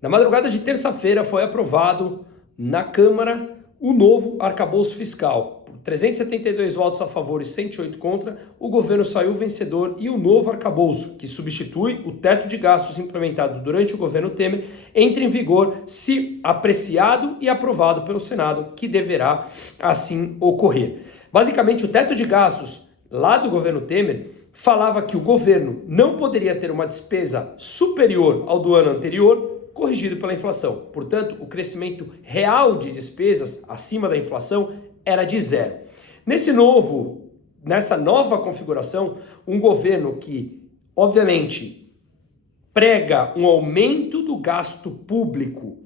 Na madrugada de terça-feira foi aprovado na Câmara o novo arcabouço fiscal. Por 372 votos a favor e 108 contra, o governo saiu vencedor e o novo arcabouço, que substitui o teto de gastos implementado durante o governo Temer, entra em vigor se apreciado e aprovado pelo Senado, que deverá assim ocorrer. Basicamente, o teto de gastos lá do governo Temer falava que o governo não poderia ter uma despesa superior ao do ano anterior, corrigido pela inflação. Portanto, o crescimento real de despesas acima da inflação era de zero. Nessa nova configuração, um governo que, obviamente, prega um aumento do gasto público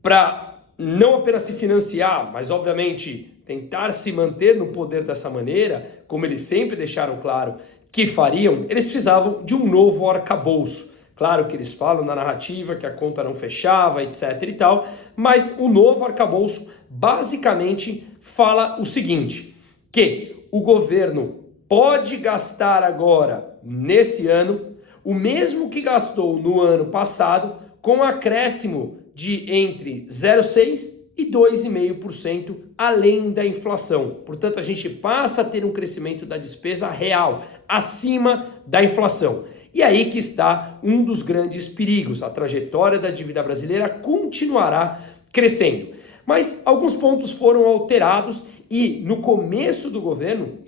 para não apenas se financiar, mas, obviamente, tentar se manter no poder dessa maneira, como eles sempre deixaram claro que fariam, eles precisavam de um novo arcabouço. Claro que eles falam na narrativa que a conta não fechava, etc e tal, mas o novo arcabouço basicamente fala o seguinte, que o governo pode gastar agora, nesse ano, o mesmo que gastou no ano passado, com um acréscimo de entre 0,6% e 2,5% além da inflação. Portanto, a gente passa a ter um crescimento da despesa real, acima da inflação. E aí que está um dos grandes perigos. A trajetória da dívida brasileira continuará crescendo. Mas alguns pontos foram alterados e no começo do governo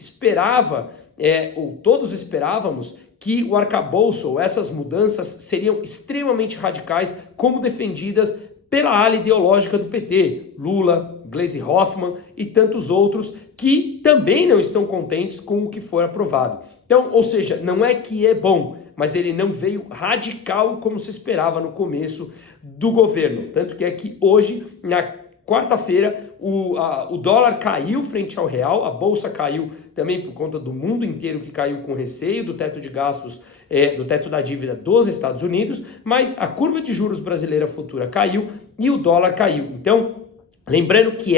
todos esperávamos que o arcabouço, ou essas mudanças, seriam extremamente radicais, como defendidas pela ala ideológica do PT, Lula, Gleisi Hoffmann e tantos outros que também não estão contentes com o que foi aprovado. Então, ou seja, não é que é bom, mas ele não veio radical como se esperava no começo do governo. Tanto que é que hoje, na quarta-feira, o dólar caiu frente ao real, a bolsa caiu também por conta do mundo inteiro que caiu com receio do teto de gastos, do teto da dívida dos Estados Unidos, mas a curva de juros brasileira futura caiu e o dólar caiu. Então, lembrando que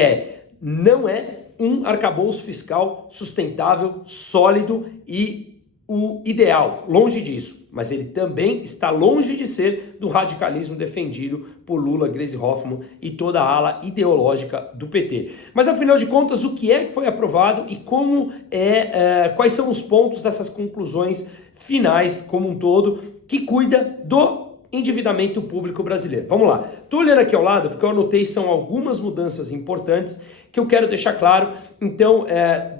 não é um arcabouço fiscal sustentável, sólido e o ideal, longe disso, mas ele também está longe de ser do radicalismo defendido por Lula, Gleisi Hoffmann e toda a ala ideológica do PT. Mas afinal de contas, o que é que foi aprovado e quais são os pontos dessas conclusões finais como um todo que cuida do endividamento público brasileiro? Vamos lá, estou olhando aqui ao lado porque eu anotei são algumas mudanças importantes que eu quero deixar claro, então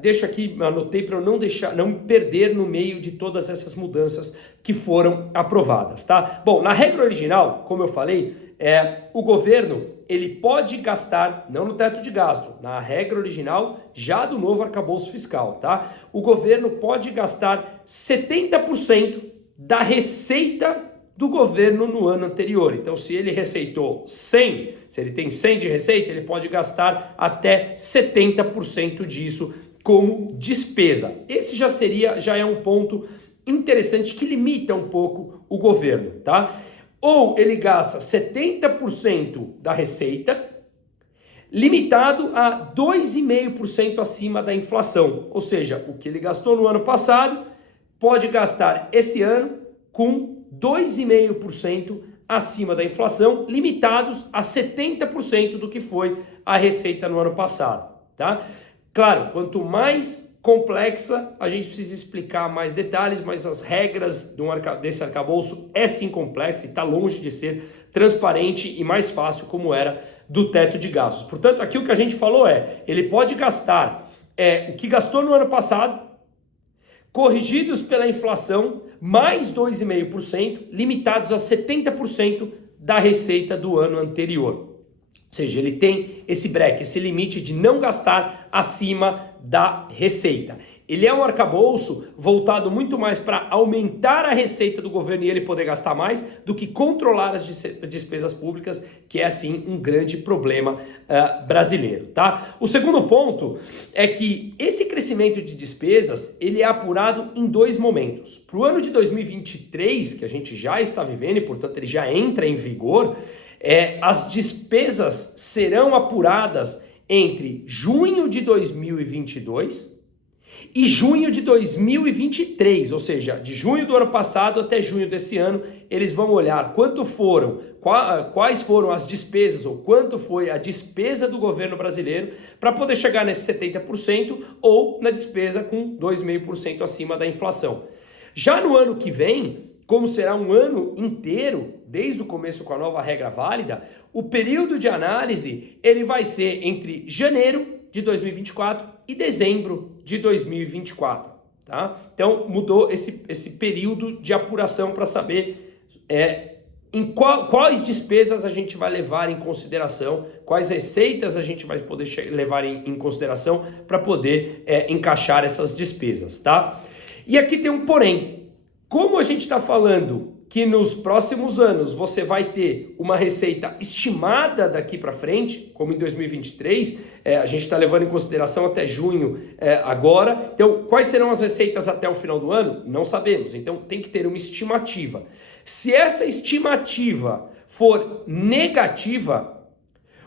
deixo aqui, anotei para eu não me perder no meio de todas essas mudanças que foram aprovadas, tá? Bom, na regra original, como eu falei, o governo ele pode gastar, não no teto de gasto, na regra original já do novo arcabouço fiscal, tá? O governo pode gastar 70% da receita do governo no ano anterior. Então, se ele receitou 100, se ele tem 100 de receita, ele pode gastar até 70% disso como despesa. Esse já é um ponto interessante que limita um pouco o governo, tá? Ou ele gasta 70% da receita, limitado a 2,5% acima da inflação. Ou seja, o que ele gastou no ano passado, pode gastar esse ano com 2,5% acima da inflação, limitados a 70% do que foi a receita no ano passado, tá? Claro, quanto mais complexa, a gente precisa explicar mais detalhes, mas as regras desse arcabouço é sim complexa e está longe de ser transparente e mais fácil como era do teto de gastos. Portanto, aqui o que a gente falou ele pode gastar o que gastou no ano passado, corrigidos pela inflação, mais 2,5%, limitados a 70% da receita do ano anterior. Ou seja, ele tem esse break, esse limite de não gastar acima da receita. Ele é um arcabouço voltado muito mais para aumentar a receita do governo e ele poder gastar mais do que controlar as despesas públicas, que é assim um grande problema brasileiro, tá? O segundo ponto é que esse crescimento de despesas ele é apurado em dois momentos. Para o ano de 2023, que a gente já está vivendo e portanto ele já entra em vigor, as despesas serão apuradas entre junho de 2022 E junho de 2023, ou seja, de junho do ano passado até junho desse ano, eles vão olhar quais foram as despesas ou quanto foi a despesa do governo brasileiro para poder chegar nesse 70% ou na despesa com 2,5% acima da inflação. Já no ano que vem, como será um ano inteiro, desde o começo com a nova regra válida, o período de análise ele vai ser entre janeiro de 2024 e dezembro de 2024, tá? Então mudou esse período de apuração para saber quais despesas a gente vai levar em consideração, quais receitas a gente vai poder levar em consideração para poder encaixar essas despesas, tá? E aqui tem um porém. Como a gente está falando que nos próximos anos você vai ter uma receita estimada daqui para frente, como em 2023, a gente está levando em consideração até junho agora. Então, quais serão as receitas até o final do ano? Não sabemos. Então, tem que ter uma estimativa. Se essa estimativa for negativa,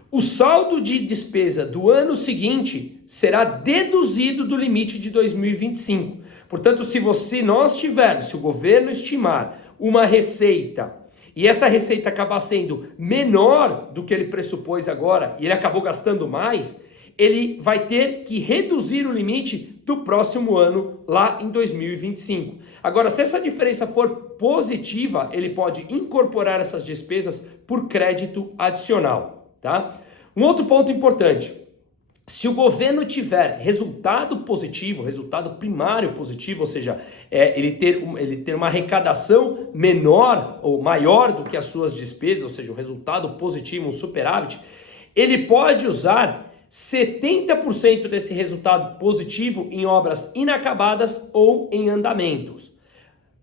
o saldo de despesa do ano seguinte será deduzido do limite de 2025. Portanto, se o governo estimar uma receita e essa receita acabar sendo menor do que ele pressupôs agora e ele acabou gastando mais, ele vai ter que reduzir o limite do próximo ano lá em 2025. Agora, se essa diferença for positiva, ele pode incorporar essas despesas por crédito adicional, tá? Um outro ponto importante. Se o governo tiver resultado positivo, resultado primário positivo, ou seja, ele ter uma arrecadação menor ou maior do que as suas despesas, ou seja, um resultado positivo, um superávit, ele pode usar 70% desse resultado positivo em obras inacabadas ou em andamentos,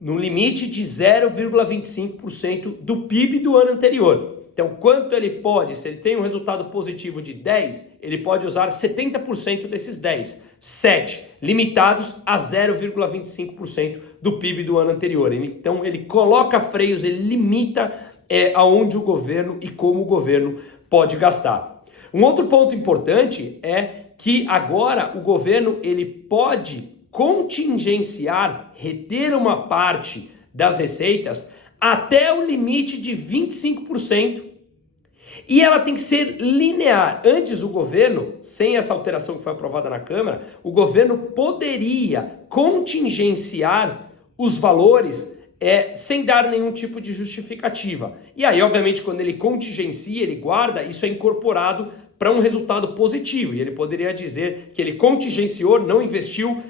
no limite de 0,25% do PIB do ano anterior. Então, quanto ele pode, se ele tem um resultado positivo de 10, ele pode usar 70% desses 10, 7, limitados a 0,25% do PIB do ano anterior. Então, ele coloca freios, ele limita aonde o governo e como o governo pode gastar. Um outro ponto importante é que agora o governo ele pode contingenciar, reter uma parte das receitas até o limite de 25%, e ela tem que ser linear. Antes o governo, sem essa alteração que foi aprovada na Câmara, o governo poderia contingenciar os valores sem dar nenhum tipo de justificativa. E aí, obviamente, quando ele contingencia, ele guarda, isso é incorporado para um resultado positivo, e ele poderia dizer que ele contingenciou, não investiu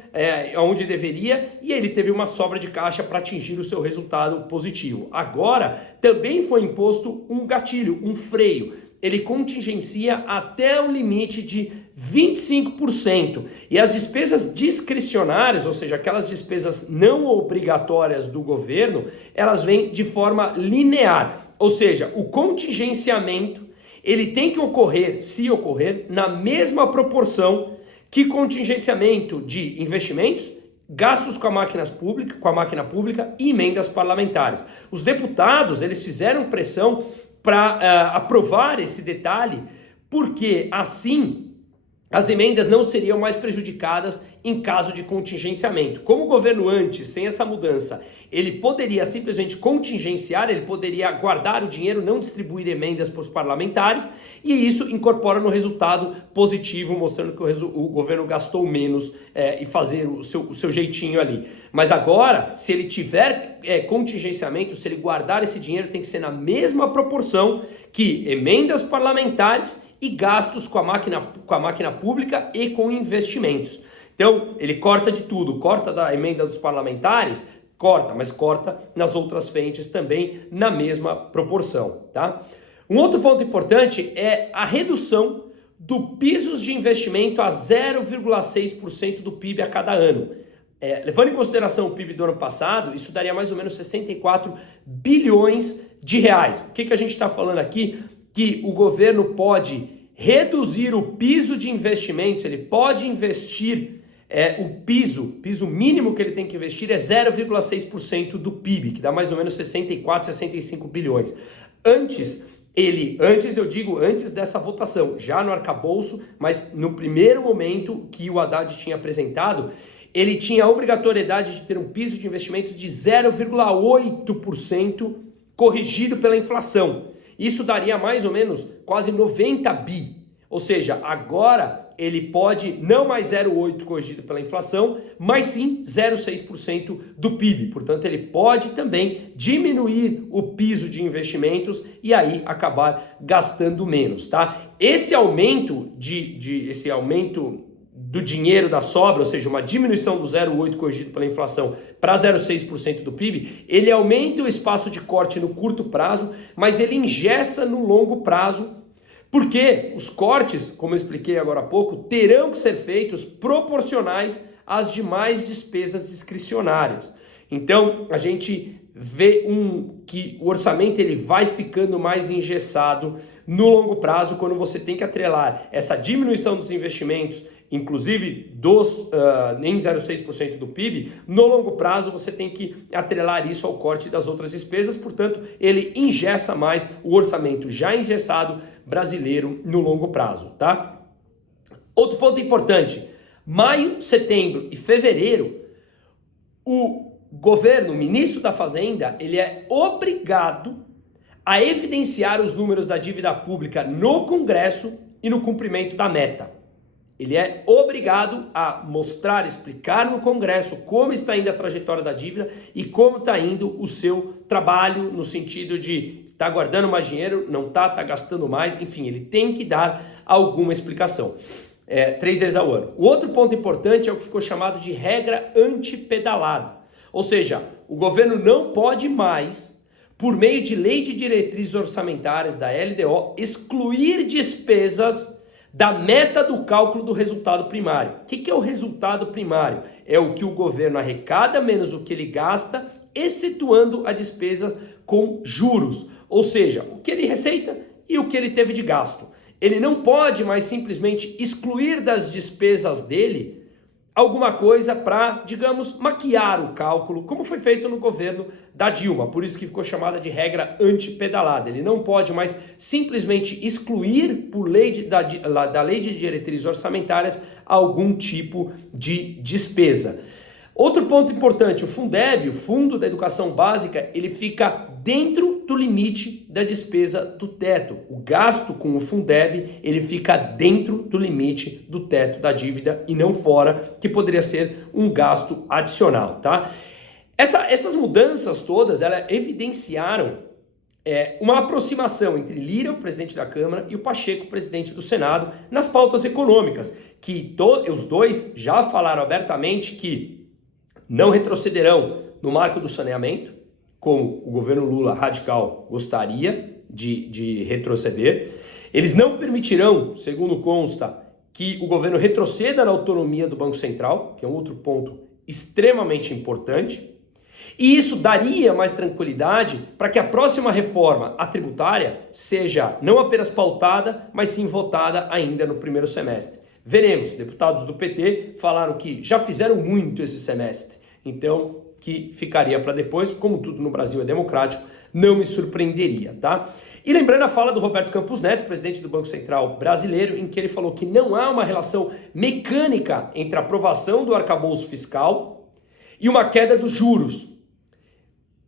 onde deveria, e ele teve uma sobra de caixa para atingir o seu resultado positivo. Agora, também foi imposto um gatilho, um freio. Ele contingencia até o limite de 25%. E as despesas discricionárias, ou seja, aquelas despesas não obrigatórias do governo, elas vêm de forma linear. Ou seja, o contingenciamento ele tem que ocorrer, se ocorrer, na mesma proporção que contingenciamento de investimentos, gastos com a máquina pública e emendas parlamentares. Os deputados, eles fizeram pressão para aprovar esse detalhe, porque assim as emendas não seriam mais prejudicadas em caso de contingenciamento. Como o governo antes, sem essa mudança, ele poderia simplesmente contingenciar, ele poderia guardar o dinheiro, não distribuir emendas para os parlamentares, e isso incorpora no resultado positivo, mostrando que o governo gastou menos e fazer o seu jeitinho ali. Mas agora, se ele tiver contingenciamento, se ele guardar esse dinheiro, tem que ser na mesma proporção que emendas parlamentares e gastos com a máquina pública e com investimentos. Então, ele corta de tudo, corta da emenda dos parlamentares, mas corta nas outras frentes também na mesma proporção, tá? Um outro ponto importante é a redução do pisos de investimento a 0,6% do PIB a cada ano. Levando em consideração o PIB do ano passado, isso daria mais ou menos 64 bilhões de reais. O que a gente está falando aqui? Que o governo pode reduzir o piso de investimentos, ele pode investir, o piso mínimo que ele tem que investir é 0,6% do PIB, que dá mais ou menos 64, 65 bilhões. Antes dessa votação, já no arcabouço, mas no primeiro momento que o Haddad tinha apresentado, ele tinha a obrigatoriedade de ter um piso de investimentos de 0,8% corrigido pela inflação. Isso daria mais ou menos quase 90 bi. Ou seja, agora ele pode não mais 0,8% corrigido pela inflação, mas sim 0,6% do PIB. Portanto, ele pode também diminuir o piso de investimentos e aí acabar gastando menos, tá? Esse aumento do dinheiro da sobra, ou seja, uma diminuição do 0,8% corrigido pela inflação para 0,6% do PIB, ele aumenta o espaço de corte no curto prazo, mas ele engessa no longo prazo, porque os cortes, como eu expliquei agora há pouco, terão que ser feitos proporcionais às demais despesas discricionárias. Então, a gente vê que o orçamento ele vai ficando mais engessado no longo prazo, quando você tem que atrelar essa diminuição dos investimentos, inclusive em 0,6% do PIB, no longo prazo você tem que atrelar isso ao corte das outras despesas, portanto, ele engessa mais o orçamento já engessado brasileiro no longo prazo, tá? Outro ponto importante, maio, setembro e fevereiro, o governo, o ministro da Fazenda, ele é obrigado a evidenciar os números da dívida pública no Congresso e no cumprimento da meta. Ele é obrigado a mostrar, explicar no Congresso como está indo a trajetória da dívida e como está indo o seu trabalho, no sentido de está guardando mais dinheiro, não está gastando mais, enfim, ele tem que dar alguma explicação. 3 vezes ao ano. O outro ponto importante é o que ficou chamado de regra antipedalada. Ou seja, o governo não pode mais, por meio de lei de diretrizes orçamentárias da LDO, excluir despesas da meta do cálculo do resultado primário. O que é o resultado primário? É o que o governo arrecada menos o que ele gasta, excetuando a despesa com juros. Ou seja, o que ele receita e o que ele teve de gasto. Ele não pode mais simplesmente excluir das despesas dele alguma coisa para, digamos, maquiar o cálculo, como foi feito no governo da Dilma. Por isso que ficou chamada de regra antipedalada. Ele não pode mais simplesmente excluir por da lei de diretrizes orçamentárias algum tipo de despesa. Outro ponto importante, o Fundeb, o Fundo da Educação Básica, ele fica dentro do limite da despesa do teto. O gasto com o Fundeb, ele fica dentro do limite do teto da dívida e não fora, que poderia ser um gasto adicional, tá? Essas mudanças todas, elas evidenciaram uma aproximação entre Lira, o presidente da Câmara, e o Pacheco, o presidente do Senado, nas pautas econômicas, que os dois já falaram abertamente que não retrocederão no marco do saneamento, como o governo Lula radical gostaria de retroceder. Eles não permitirão, segundo consta, que o governo retroceda na autonomia do Banco Central, que é um outro ponto extremamente importante. E isso daria mais tranquilidade para que a próxima reforma, a tributária, seja não apenas pautada, mas sim votada ainda no primeiro semestre. Veremos, deputados do PT falaram que já fizeram muito esse semestre, então que ficaria para depois, como tudo no Brasil é democrático, não me surpreenderia, tá? E lembrando a fala do Roberto Campos Neto, presidente do Banco Central brasileiro, em que ele falou que não há uma relação mecânica entre a aprovação do arcabouço fiscal e uma queda dos juros.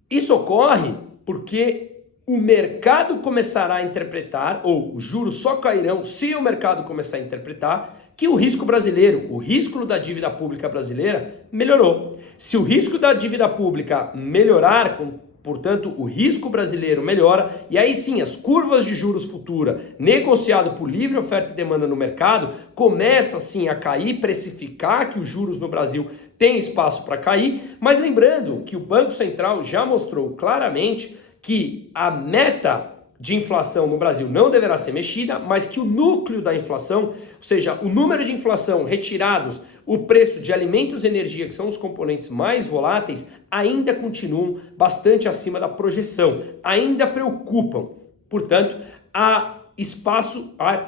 Isso ocorre porque o mercado começará a interpretar, ou os juros só cairão se o mercado começar a interpretar, que o risco brasileiro, o risco da dívida pública brasileira melhorou. Se o risco da dívida pública melhorar, portanto o risco brasileiro melhora, e aí sim as curvas de juros futura, negociado por livre oferta e demanda no mercado, começa sim a cair, precificar que os juros no Brasil têm espaço para cair, mas lembrando que o Banco Central já mostrou claramente que a meta de inflação no Brasil não deverá ser mexida, mas que o núcleo da inflação, ou seja, o número de inflação retirados, o preço de alimentos e energia, que são os componentes mais voláteis, ainda continuam bastante acima da projeção, ainda preocupam. Portanto, há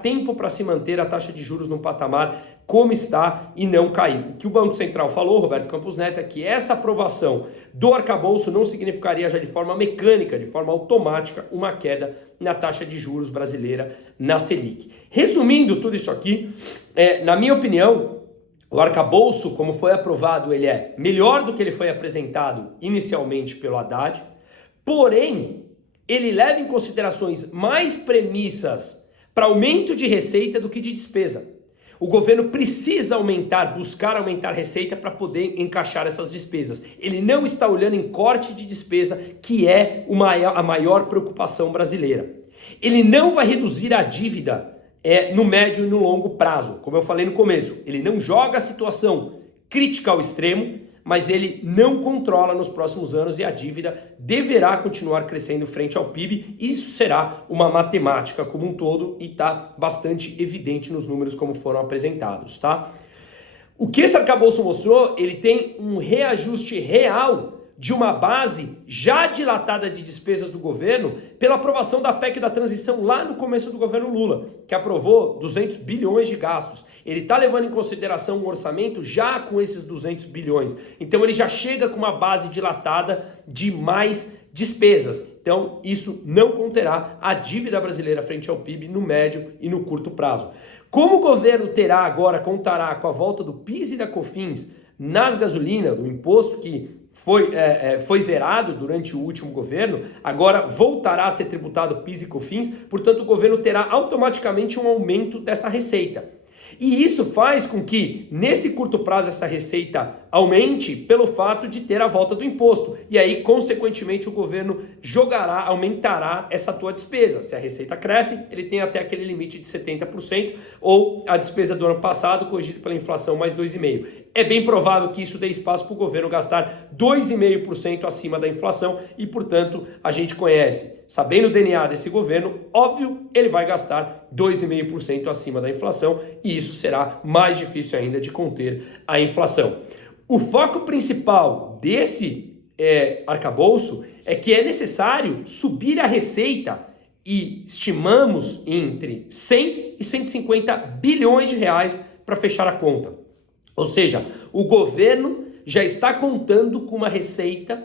tempo para se manter a taxa de juros num patamar como está e não cair. O que o Banco Central falou, Roberto Campos Neto, é que essa aprovação do arcabouço não significaria já de forma mecânica, de forma automática, uma queda na taxa de juros brasileira na Selic. Resumindo tudo isso aqui, na minha opinião, O arcabouço, como foi aprovado, ele é melhor do que ele foi apresentado inicialmente pelo Haddad, porém, ele leva em considerações mais premissas para aumento de receita do que de despesa. O governo precisa buscar aumentar receita para poder encaixar essas despesas. Ele não está olhando em corte de despesa, que é a maior preocupação brasileira. Ele não vai reduzir a dívida no médio e no longo prazo. Como eu falei no começo, ele não joga a situação crítica ao extremo, mas ele não controla nos próximos anos e a dívida deverá continuar crescendo frente ao PIB. Isso será uma matemática como um todo e está bastante evidente nos números como foram apresentados, tá? O que esse arcabouço mostrou, ele tem um reajuste real de uma base já dilatada de despesas do governo pela aprovação da PEC da transição lá no começo do governo Lula, que aprovou 200 bilhões de gastos. Ele está levando em consideração um orçamento já com esses 200 bilhões. Então ele já chega com uma base dilatada de mais despesas. Então isso não conterá a dívida brasileira frente ao PIB no médio e no curto prazo. Como o governo contará com a volta do PIS e da COFINS nas gasolinas, do imposto que foi zerado durante o último governo, agora voltará a ser tributado PIS e COFINS, portanto o governo terá automaticamente um aumento dessa receita. E isso faz com que, nesse curto prazo, essa receita aumente pelo fato de ter a volta do imposto. E aí, consequentemente, o governo aumentará essa tua despesa. Se a receita cresce, ele tem até aquele limite de 70%, ou a despesa do ano passado, corrigida pela inflação, mais 2,5%. É bem provável que isso dê espaço para o governo gastar 2,5% acima da inflação e, portanto, a gente conhece, sabendo o DNA desse governo, óbvio, ele vai gastar 2,5% acima da inflação e isso será mais difícil ainda de conter a inflação. O foco principal desse arcabouço é que é necessário subir a receita e estimamos entre 100 e 150 bilhões de reais para fechar a conta. Ou seja, o governo já está contando com uma receita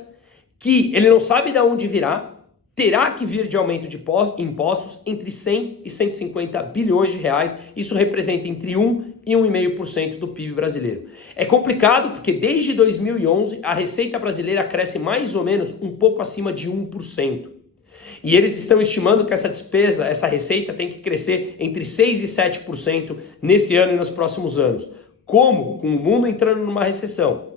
que ele não sabe de onde virá, terá que vir de aumento de impostos entre 100 e 150 bilhões de reais. Isso representa entre 1 e 1,5% do PIB brasileiro. É complicado porque desde 2011 a receita brasileira cresce mais ou menos um pouco acima de 1%. E eles estão estimando que essa receita tem que crescer entre 6 e 7% nesse ano e nos próximos anos. Como? Com o mundo entrando numa recessão,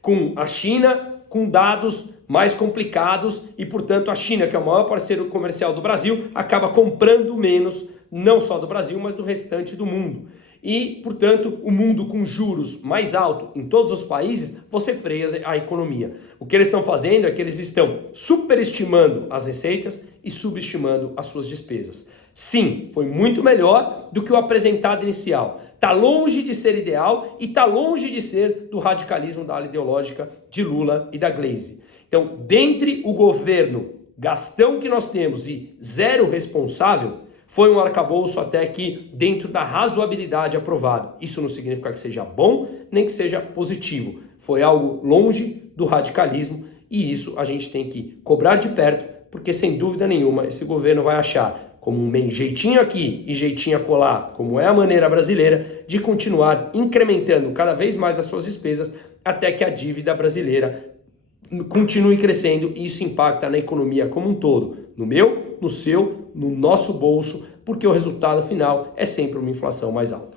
com a China com dados mais complicados e, portanto, a China, que é o maior parceiro comercial do Brasil, acaba comprando menos, não só do Brasil, mas do restante do mundo. E, portanto, o mundo com juros mais altos em todos os países, você freia a economia. O que eles estão fazendo é que eles estão superestimando as receitas e subestimando as suas despesas. Sim, foi muito melhor do que o apresentado inicial. Está longe de ser ideal e está longe de ser do radicalismo da ala ideológica de Lula e da Gleisi. Então, dentre o governo gastão que nós temos e zero responsável, foi um arcabouço até que dentro da razoabilidade aprovado. Isso não significa que seja bom, nem que seja positivo. Foi algo longe do radicalismo e isso a gente tem que cobrar de perto, porque sem dúvida nenhuma esse governo vai achar como um jeitinho aqui e jeitinho acolá, como é a maneira brasileira, de continuar incrementando cada vez mais as suas despesas até que a dívida brasileira continue crescendo e isso impacta na economia como um todo, no meu, no seu, no nosso bolso, porque o resultado final é sempre uma inflação mais alta.